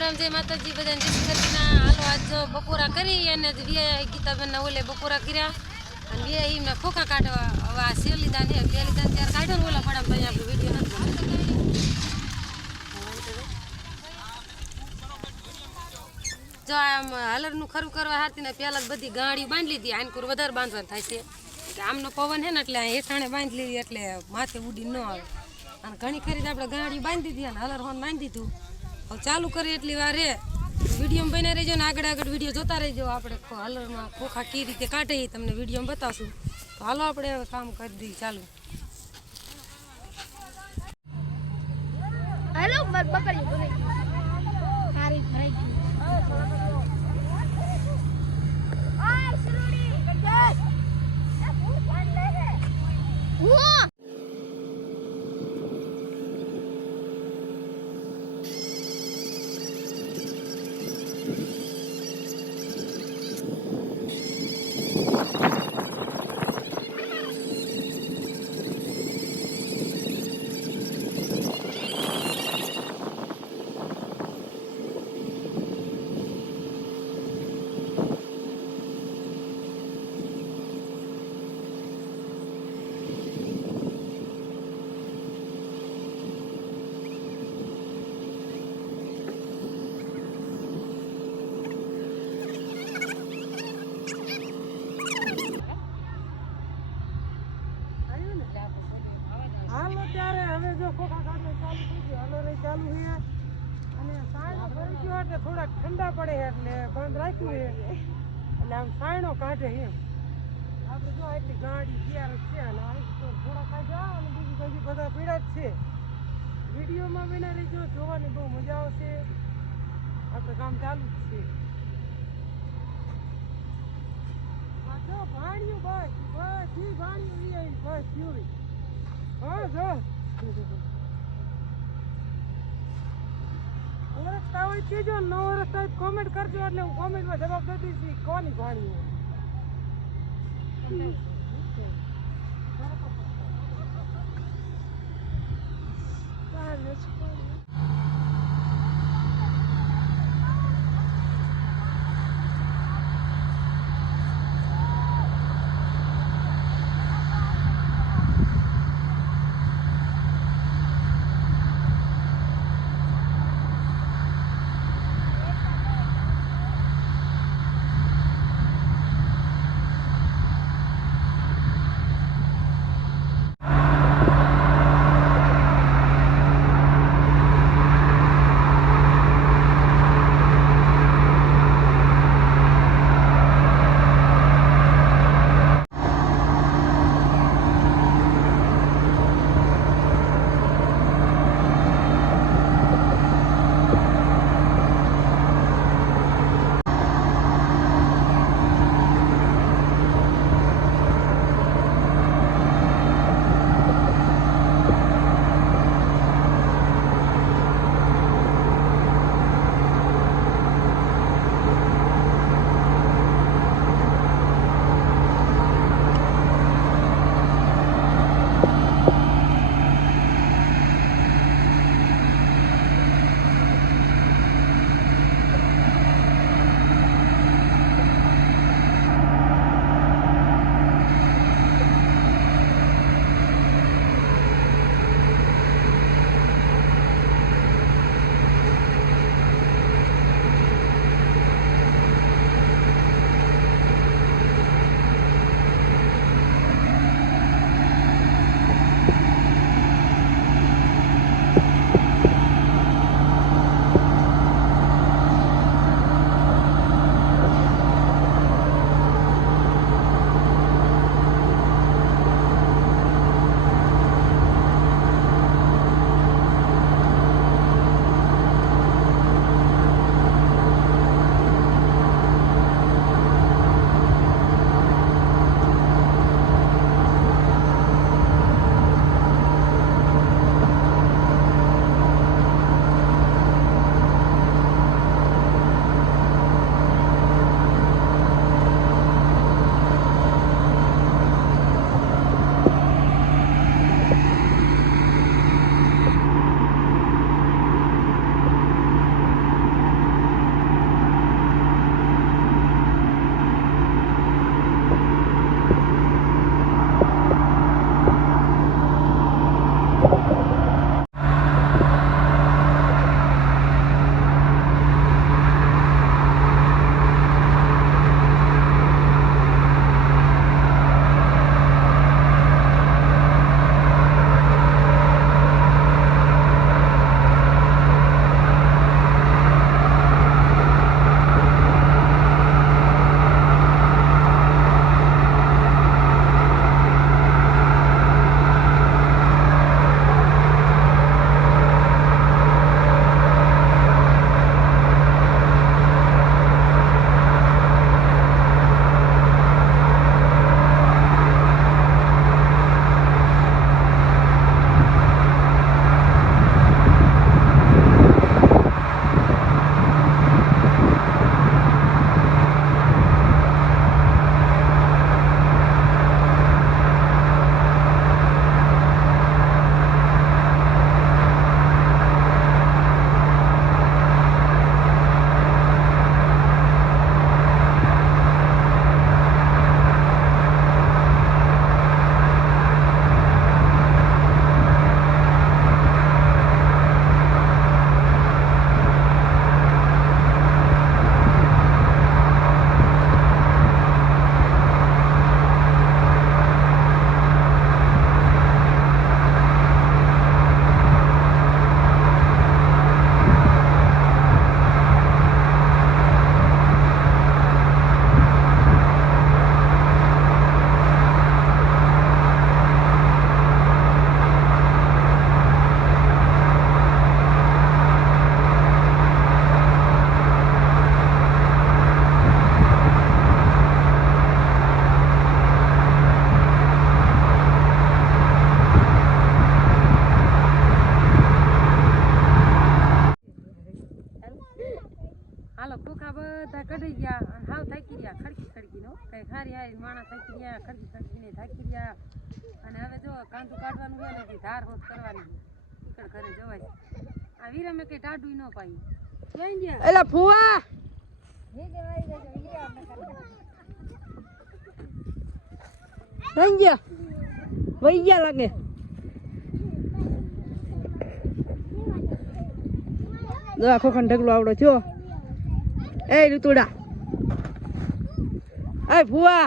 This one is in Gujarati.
રામ જય માતાજી બધાને જય શ્રી કૃષ્ણ। હાલો આજ જો બપોરા કરી અને ગીતાબેનના ઓલે બપોરા કર્યા અને બે એમના ખોખા કાઢવા હવે આ શેલીદાન હે બેલીદાન ત્યારે કાઢો ને ઓલા ફળામાં તો આપણે વિડીયો નથી જો આમ હલરનું ખરું કરવા હારતી ને પહેલાં બધી ગાડીઓ બાંધી લીધી આનકુર વધારે બાંધવાનું થાય છે કે આમનો પવન હે ને એટલે હેઠાણે બાંધી લીધી એટલે માથે ઉડી ન આવે અને ઘણી ખરી આપણે ગાડીઓ બાંધી દીધી અને હલર હોન બાંધી દીધું હવે ચાલુ કરી એટલી વાર હે વિડીયોમાં બને રહેજો ને આગળ વિડીયો જોતા રહેજો આપણે હલરમાં ખોખા કઈ રીતે કાઢે એ તમને વિડીયોમાં બતાવશું તો હાલો આપણે હવે કામ કરી દઈએ ચાલુ हेलो बकरी सारी भराई ओए सुरुड़ी वो હાલો ત્યારે હવે જો ખોખા કાઢવા ચાલુ થઈ ગયું હલરે ચાલુ છે અને સાયણો ભરી ગયો એટલે થોડાક ઠંડા પડે એટલે બંધ રાખ્યું છે એટલે આમ સાયણો કાઢે એમ આપણે જો એટલી ગાડી તૈયાર જ છે અને આ તો થોડા કાઢ્યા અને બીજી બાજુ બધા પીડા જ છે વિડીયોમાં બના રહીજો જોવાની બહુ મજા આવશે આપણે કામ ચાલુ જ છે જો ભાણ્યું બસ ઈ ભાણ્યું ઈ આવીને બસ થયું હા જો ઓળખતા હોય કહેજો ન ઓળખતા હોય કોમેન્ટ કરજો એટલે હું કોમેન્ટમાં જવાબ દઈ દઈશ કોની ભાણી કઢી ગયા અને હાવ થાકી ગયા ખડકી નો કઈ ખારી હારી માણા થાકી ગયા ખડકીને થાકી ગયા અને હવે જો કાંદું કાઢવાનું છે ને ધાર હોત કરવાની ઈકડ ઘરે જવાય આ વીરમે કઈ ટાઢું ન પાયું જોઈ ગયા એલા ફુવા ગયા વહી ગયા લાગે ખોખણ ઢગલો આવડો છો એ ઋતુડા એ ફુવા